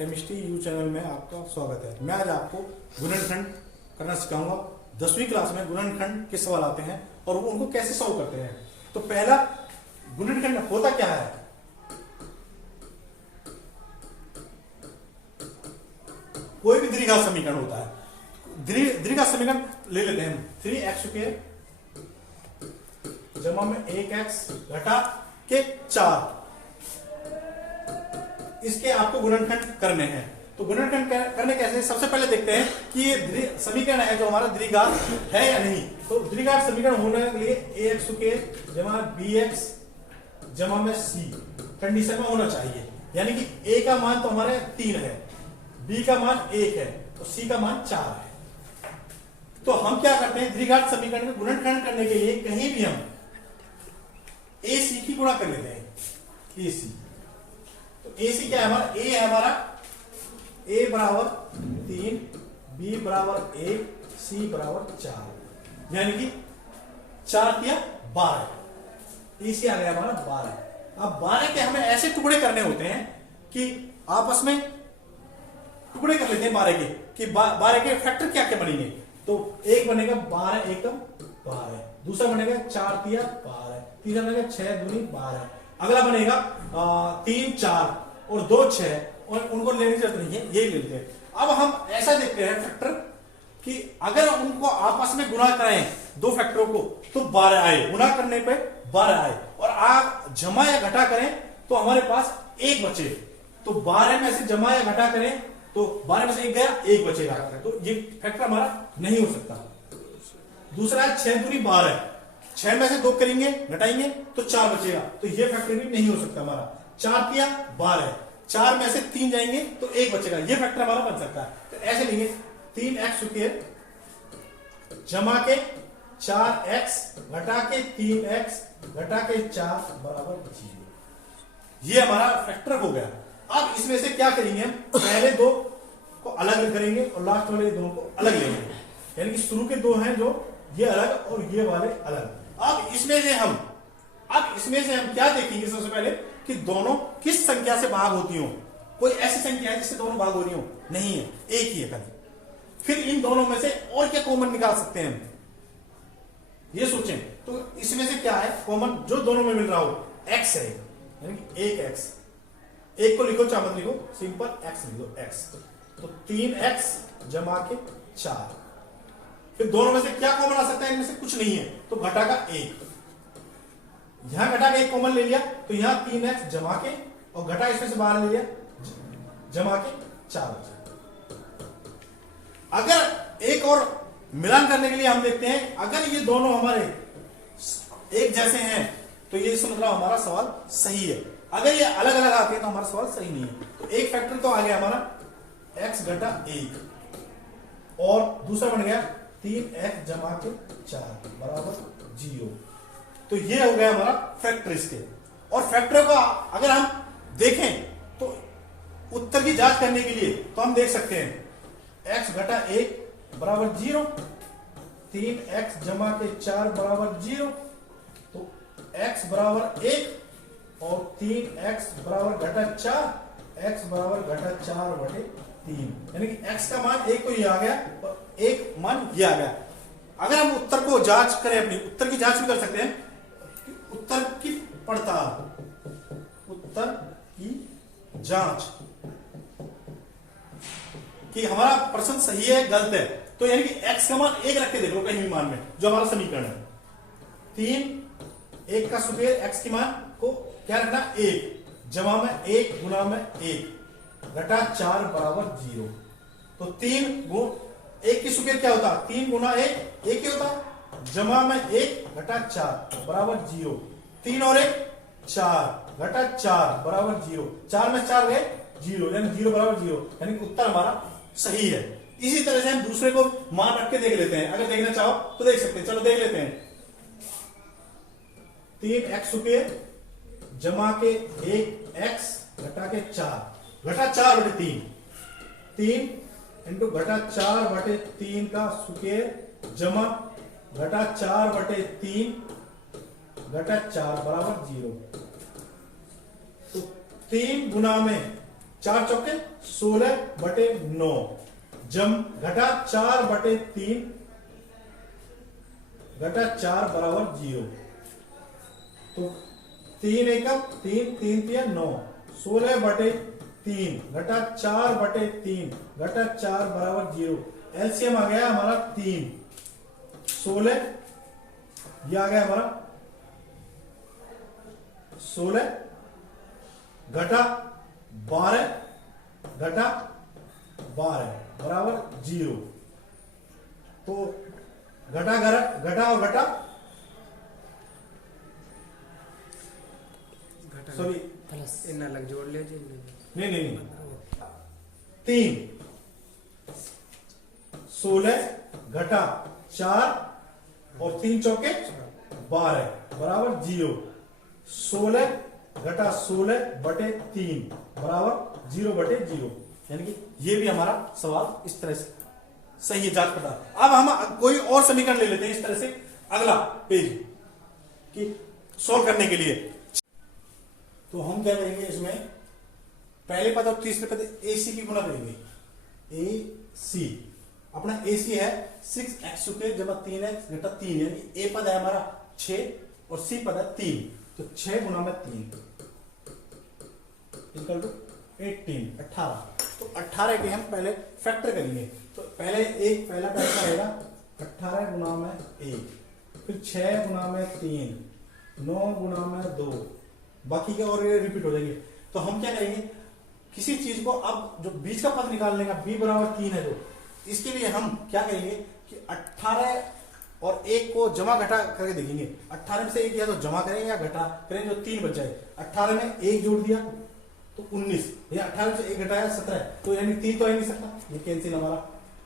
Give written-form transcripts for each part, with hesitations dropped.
Chemistry you channel में आपका स्वागत है। मैं आज आपको गुणनखंड करना सिखाऊंगा। 10वीं क्लास में गुणनखंड के सवाल आते हैं और वो उनको कैसे सॉल्व करते हैं। तो पहला गुणनखंड होता क्या है? कोई भी द्विघात समीकरण होता है। द्विघात समीकरण ले लेते हैं हम। 3x² जमा में 1x घटा के 4, इसके आपको गुणनखंड करने हैं। तो गुणनखंड करने कैसे? सबसे पहले देखते हैं कि ये समीकरण है जो हमारा द्विघात है या नहीं। तो द्विघात समीकरण होने के लिए ax² जमा bx जमा में c कंडीशन में होना चाहिए। यानी कि a का मान तो हमारे 3 है, b का मान 1 है, तो c का मान 4 है। तो हम क्या करते हैं, द्विघात समीकरण में गुणनखंड करने के लिए कहीं भी हम ac की गुणा कर लेते हैं। ac तो AC क्या है हमारा? A है हमारा A बराबर 3, B बराबर 1, C बराबर 4, यानी कि 4 या 12। AC आ गया हमारा 12। अब 12 के हमें ऐसे टुकड़े करने होते हैं कि आपस में टुकड़े कर लेते हैं 12 के कि 12 के फैक्टर क्या क्या बनेंगे। तो एक बनेगा 12 एकम 12, दूसरा बनेगा 4 तिया 12, तीसरा बनेगा 6 दूनी 12, अगला बनेगा 3 4 और 2 6, और उनको लेने की जरूरत नहीं है, यही लेते हैं। अब हम ऐसा देखते हैं फैक्टर कि अगर उनको आपस में गुणा करें दो फैक्टरों को तो 12 आए, गुणा करने पे 12 आए, और आप जमा या घटा करें तो हमारे पास 1 बचे। तो 12 में से जमा या घटा करें तो 12 में से 1 गया, 1 बचेगा। तो ये फैक्टर हमारा नहीं हो सकता। दूसरा है 6 दूनी 12, 6 में से 2 करेंगे घटाएंगे तो 4 बचेगा, तो ये फैक्टर भी नहीं हो सकता हमारा। 4 तिया 12, 4 में से 3 जाएंगे तो 1 बचेगा, ये फैक्टर हमारा बन सकता है। तो ऐसे लेंगे 3x² जमा के 4x घटा के 3x घटा के 4 बराबर 0, ये हमारा फैक्टर हो गया। अब इसमें से क्या करेंगे हम? पहले दो को अलग करेंगे और लास्ट वाले दोनों को अलग लेंगे, यानी कि शुरू के दो हैं जो ये अलग और ये वाले अलग। अब इसमें से हम क्या देखेंगे? सबसे पहले कि दोनों किस संख्या से भाग होती हो। कोई ऐसी संख्या है जिससे दोनों भाग हो रही हो? नहीं है, एक ही है खाली। फिर इन दोनों में से और क्या कॉमन निकाल सकते हैं हम, ये सोचें। तो इसमें से क्या है कॉमन जो दोनों में मिल रहा हो? x है, यानी कि 1x। एक को लिखो चाहे मत लिखो, सिंपल x लिख दो x। तो 3x जमा के 4। फिर दोनों में से क्या कॉमन आ सकता है? इनमें से कुछ नहीं है, तो घटा का 1। यहां घटा के 1 कॉमन ले लिया, तो यहां 3x जमा के और घटा इसमें से बाहर ले लिया जमा के 4 बचा। अगर एक और मिलान करने के लिए हम देखते हैं, अगर ये दोनों हमारे एक जैसे हैं तो ये इसका मतलब हमारा सवाल सही है। अगर ये अलग अलग आते हैं तो हमारा सवाल सही नहीं है। तो एक फैक्टर तो आ गया हमारा x घटा 1, और दूसरा बन गया 3x जमा के 4 बराबर 0। तो ये हो गया हमारा फैक्टर इसके। और फैक्टर का अगर हम देखें तो उत्तर की जांच करने के लिए तो हम देख सकते हैं x घटा 1 बराबर 0, 3x जमा के 4 बराबर 0, तो x बराबर 1 और 3x बराबर घटा 4, x बराबर घटा 4 बटे 3, यानी कि x का मान 1 तो ये आ गया और 1 मान ये आ गया। अगर हम उत्तर को जांच करें, अपनी उत्तर की जांच भी कर सकते हैं, उत्तर की पड़ताल, उत्तर की जांच कि हमारा प्रश्न सही है गलत है। तो यानी कि x का मान 1 रख के देख लो कहीं भी मान में, जो हमारा समीकरण है। 3 1 का स्क्वायर x के मान को क्या रखना? 1 जमा में 1 गुना में 1 घटा 4 बराबर 0। तो 3 गुण 1 की स्क्वायर क्या होता? 3 गुना 1 1 ही होता, जमा में 1 घटा 4 बराबर 0। 3 और 1 4 घटा 4 बराबर 0, 4 में 4 गए 0, यानी 0 बराबर 0, यानी कि उत्तर हमारा सही है। इसी तरह से हम दूसरे को मान रख के देख लेते हैं। अगर देखना चाहो तो देख सकते हैं। चलो देख लेते हैं। 3x² जमा के 1x घटा के 4 घटा 4 बटे 3, 3 इंटू घटा 4 बटे 3 का स्क्वायर जमा घटा 4 बटे 3 घटा 4 बराबर 0। तो 3 गुना में 4 चौके 16/9 जम घटा 4/3 घटा 4 बराबर 0। तो 3 एकम 3 3 3 9 16/3 घटा 4/3 घटा 4 बराबर 0। एलसीएम आ गया हमारा 3 16, ये आ गया हमारा 16 घटा 12 घटा 12 बराबर 0। तो घटा और घटा सॉरी इतना अलग जोड़ ले जी। नहीं 3 16 घटा 4 और 3 चौके 12 बराबर 0। 16 घटा 16/3 बराबर 0/0। यानी कि ये भी हमारा सवाल इस तरह से सही है, जांच पड़ताल। अब हम कोई और समीकरण ले लेते हैं इस तरह से, अगला पेज कि सोल्व करने के लिए। तो हम क्या करेंगे, इसमें पहले पद और तीसरे पद AC की गुणा करेंगे। AC अपना AC है 6x² जमा 3x घटा 3, यानी A पद है हमारा 6 और C पद है 3। तो 6 गुना में 3 इक्वल टू 18। तो 18 के हम पहले फैक्टर करेंगे। तो पहले पहला कैसा रहेगा 18 गुना में 1, फिर 6 गुना में 3, 9 गुना में 2, बाकी के और रिपीट हो जाएंगे। तो हम क्या करेंगे, किसी चीज को अब जो बीच का पद निकाल लेंगे, b बराबर 3 है जो, इसके लिए हम क्या करेंगे कि 18 और 1 को जमा घटा करके देखेंगे। 18 में से 1 या तो जमा करेंगे या घटा करेंगे, जो 3 बच जाए। 18 में 1 जोड़ दिया तो 19, या 18 से 1 घटाया 17, तो यानी 3 तो आ नहीं सकता, ये कैंसिल हमारा।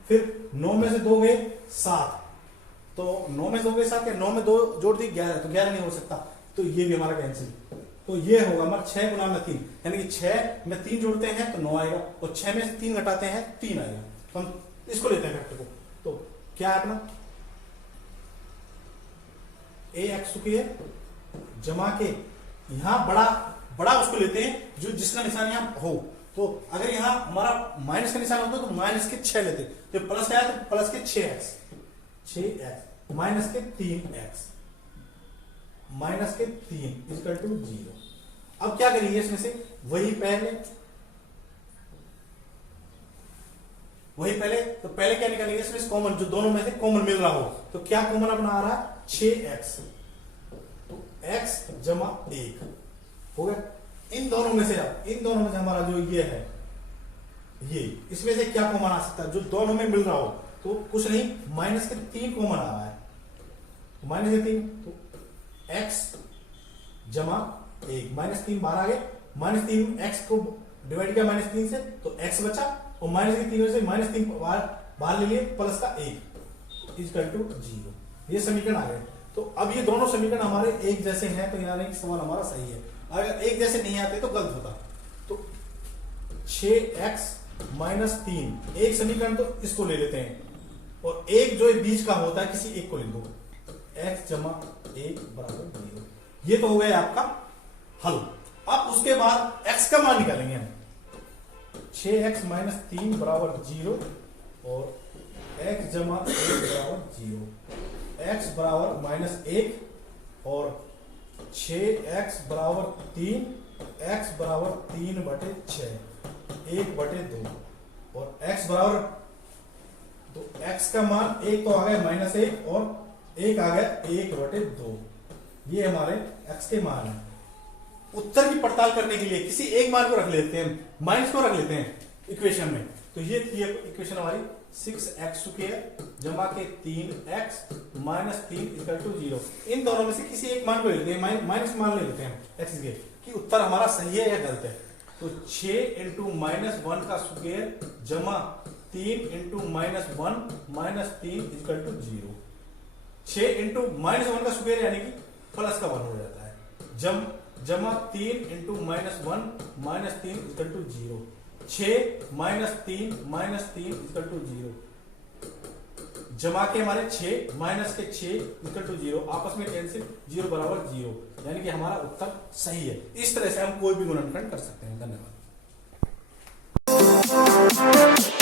फिर 9 में से 2 गए 7, तो 9 में से 2 गए 7, या 9 में 2 जोड़ दी 11, तो 11 नहीं हो सकता, तो ये भी हमारा कैंसिल। तो ये होगा हमारा 6 गुना में 3, यानी कि 6 में 3 जोड़ते हैं तो 9 आएगा, और 6 में से 3 घटाते हैं 3 आएगा। तो हम इसको लेते हैं फैक्टर को। तो क्या है अपना ax² जमा के यहां बड़ा उसको लेते हैं जो जिसका निशान यहां हो। तो अगर यहां हमारा माइनस का निशान होता तो माइनस के 6 लेते, तो प्लस का है तो प्लस के 6x माइनस के 3x माइनस के 3 इक्वल टू 0। अब क्या करेंगे, इसमें से वही पहले तो पहले क्या निकालेंगे, इसमें कॉमन जो दोनों में से कॉमन मिल रहा हो। तो क्या कॉमन अपना आ रहा है 6x, तो x जमा 1 हो गया। इन दोनों में से हमारा जो ये है, ये इसमें से क्या कॉमन आ सकता है जो दोनों में मिल रहा हो, तो कुछ नहीं, माइनस के 3 कॉमन आ रहा है, माइनस के 3, तो x जमा 1 -3 बाहर आ गए, -3 x को डिवाइड किया -3 से तो x बचा, और माइनस के 3 से -3 बाहर ले लिए, प्लस का 1 इक्वल टू 0। ये समीकरण आ गए। तो अब ये दोनों समीकरण हमारे एक जैसे हैं, तो यानी कि सवाल हमारा सही है। अगर एक जैसे नहीं आते तो गलत होता। तो 6x - 3 एक समीकरण, तो इसको ले लेते हैं, और एक जो बीच का होता है किसी एक को ले दो, x जमा 1 बराबर 0। ये तो हो गया आपका हल। अब उसके बाद x का मान निकालेंगे हम। 6x - 3 बराबर 0 और x जमा 1 बराबर 0, x बराबर -1 और 6x बराबर 3, x बराबर 3/6 1/2, और x बराबर, तो x का मान 1 तो आ गया -1 और 1 आ गया 1/2। ये हमारे x के मान है। उत्तर की पड़ताल करने के लिए किसी एक मान को रख लेते हैं, माइनस को रख लेते हैं इक्वेशन में। तो ये थी इक्वेशन हमारी 6x² जमा के 3x - 3 इक्वल टू 0। इन दोनों में से किसी एक मान को ले लेते हैं, माइनस मान ले लेते हैं x के, कि उत्तर हमारा सही है या गलत है। तो 6 × -1 का स्क्वायर जमा 3 × -1 - 3 इक्वल टू 0। 6 × -1 का स्क्वायर यानी कि प्लस का 1 हो जाता है, जमा 3 × -1 - 3 इक्वल टू 0। 6 - 3 इक्वल टू 0, जमा के हमारे 6 माइनस के 6 इक्वल टू 0, आपस में कैंसिल, 0 बराबर 0, यानी कि हमारा उत्तर सही है। इस तरह से हम कोई भी गुणनखंड कर सकते हैं। धन्यवाद। है।